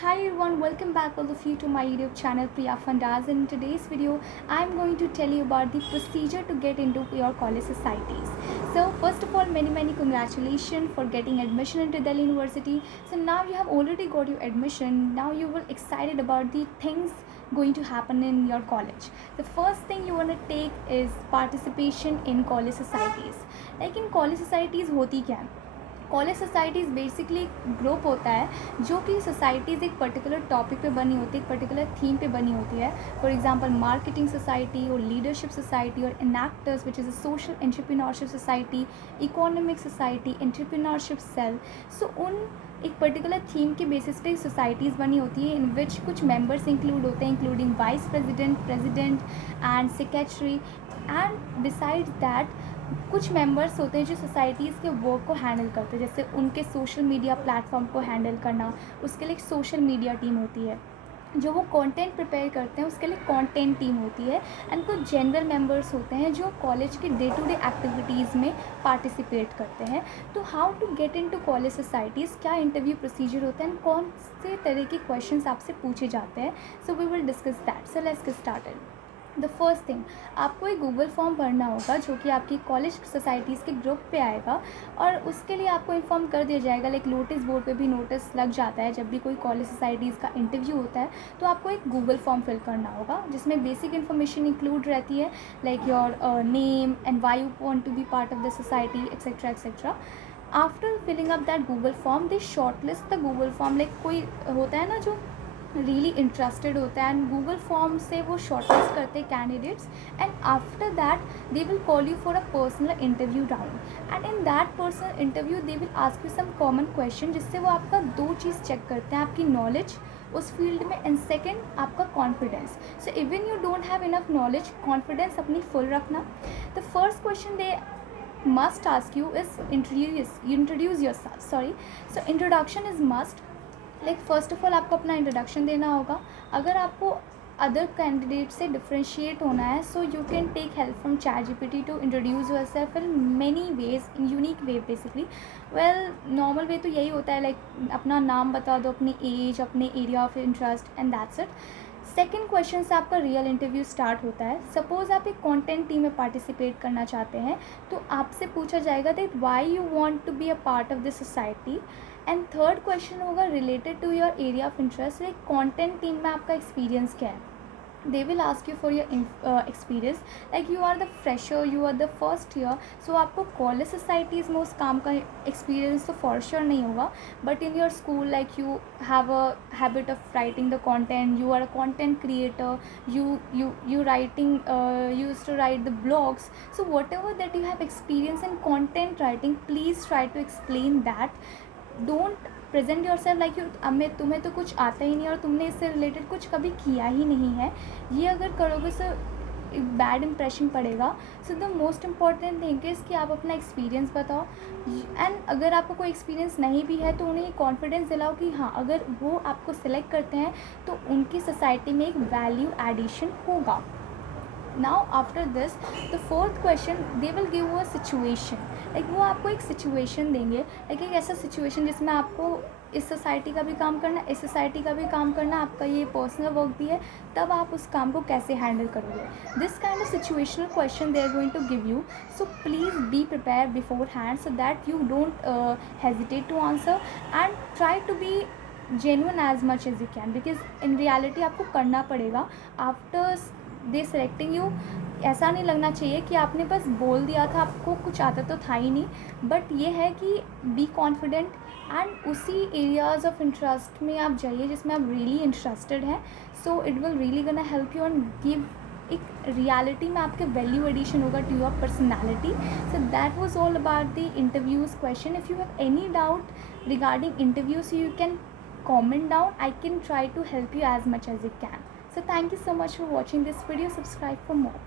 Hi everyone, welcome back all of you to my YouTube channel Priya Fandas, and in today's video I am going to tell you about the procedure to get into your college societies. So first of all, many congratulations for getting admission into Delhi University. So now you have already got your admission. Now you will excited about the things going to happen in your college. The first thing you want to take is participation in college societies. Like in college societies होती क्या है? College societies basically group होता है जो कि societies एक particular topic पे बनी होती है, एक पर्टिकुलर थीम पे बनी होती है. फॉर एग्जांपल मार्केटिंग सोसाइटी और लीडरशिप सोसाइटी और Enactus which is a social entrepreneurship society, economic society, entrepreneurship cell. So उन एक पर्टिकुलर थीम के बेसिस पे सोसाइटीज़ बनी होती है इन विच कुछ मेंबर्स इंक्लूड होते हैं, including vice president and secretary. And besides that कुछ मेंबर्स होते हैं जो सोसाइटीज़ के वर्क को हैंडल करते हैं, जैसे उनके सोशल मीडिया प्लेटफॉर्म को हैंडल करना, उसके लिए एक सोशल मीडिया टीम होती है. जो वो कंटेंट प्रिपेयर करते हैं उसके लिए कंटेंट टीम होती है. एंड कुछ जनरल मेंबर्स होते हैं जो कॉलेज के डे टू डे एक्टिविटीज़ में पार्टिसिपेट करते हैं. तो how to get into college societies, क्या इंटरव्यू प्रोसीजर होता है, एंड कौन से तरह के क्वेश्चंस आपसे पूछे जाते हैं. So we will discuss that. So let's get started. The first thing, आपको एक गूगल फॉर्म भरना होगा जो कि आपकी कॉलेज सोसाइटीज़ के ग्रुप पे आएगा, और उसके लिए आपको इन्फॉर्म कर दिया जाएगा. लाइक नोटिस बोर्ड पे भी नोटिस लग जाता है जब भी कोई कॉलेज सोसाइटीज़ का इंटरव्यू होता है. तो आपको एक गूगल फॉर्म फिल करना होगा जिसमें बेसिक इन्फॉर्मेशन इंक्लूड रहती है, like your name and why you want to be part of the society, etcetera etcetera. After filling up that Google form they short list the Google form. Like कोई होता है ना जो really interested होता है, and Google form से वो shortlist करते हैं candidates. And after that they will call you for a personal interview round. And in that personal interview they will ask you some common question जिससे वो आपका दो चीज़ चेक करते हैं, आपकी नॉलेज उस फील्ड में, एंड सेकेंड आपका confidence. So even you don't have enough knowledge, confidence अपनी फुल रखना. The first question they must ask you is introduce yourself. So introduction is must. Like first of all आपको अपना introduction देना होगा. अगर आपको other candidate से differentiate होना है, so you can take help from ChatGPT to introduce your self in many ways, in unique way basically. Well normal way तो यही होता है, लाइक अपना नाम बता दो, अपनी एज, अपने area of interest, and that's it. Second question से आपका रियल इंटरव्यू स्टार्ट होता है. सपोज़ आप एक कंटेंट टीम में पार्टिसिपेट करना चाहते हैं, तो आपसे पूछा जाएगा that why you want to be a part of this society. And third question होगा related to your area of interest, like content team में आपका एक्सपीरियंस क्या है. they will ask you for your experience, like you are the fresher, you are the first year, so आपको college societies में उस काम का एक्सपीरियंस तो फॉर श्योर नहीं होगा, but in your school like you have a habit of writing the content, you are a content creator, you writing, you used to write the blogs. So whatever that you have experience in content writing, please try to explain that. Don't present your self like you तुम्हें तो कुछ आता ही नहीं और तुमने इससे related कुछ कभी किया ही नहीं है. ये अगर करोगे सो एक बैड इंप्रेशन पड़ेगा. So the most important thing is कि आप अपना एक्सपीरियंस बताओ, एंड अगर आपको कोई एक्सपीरियंस नहीं भी है तो उन्हें कॉन्फिडेंस दिलाओ कि हाँ, अगर वो आपको सिलेक्ट करते हैं तो उनकी सोसाइटी में एक वैल्यू एडिशन होगा. Now after this, the fourth question, they will give you a situation. like वो आपको एक situation देंगे, like एक ऐसा situation जिसमें आपको इस सोसाइटी का भी काम करना, इस सोसाइटी का भी काम करना, आपका ये पर्सनल वर्क भी है, तब आप उस काम को कैसे हैंडल करोगे. This kind of situational question they are going to give you. So please be prepare before hand so that you don't hesitate to answer, and try to be genuine as much as you can, because in reality आपको करना पड़ेगा. After they selecting you, ऐसा नहीं लगना चाहिए कि आपने बस बोल दिया था, आपको कुछ आता तो था ही नहीं, बट ये है कि बी कॉन्फिडेंट एंड उसी एरियाज़ ऑफ इंटरेस्ट में आप जाइए जिसमें आप रियली इंटरेस्टेड हैं. So it will really gonna help you and give एक रियलिटी में आपके वैल्यू एडिशन होगा to your personality. So that was all about the interviews question. If you have any doubt regarding interviews you can comment down. I can try to help you as much as I can. So thank you so much for watching this video. Subscribe for more.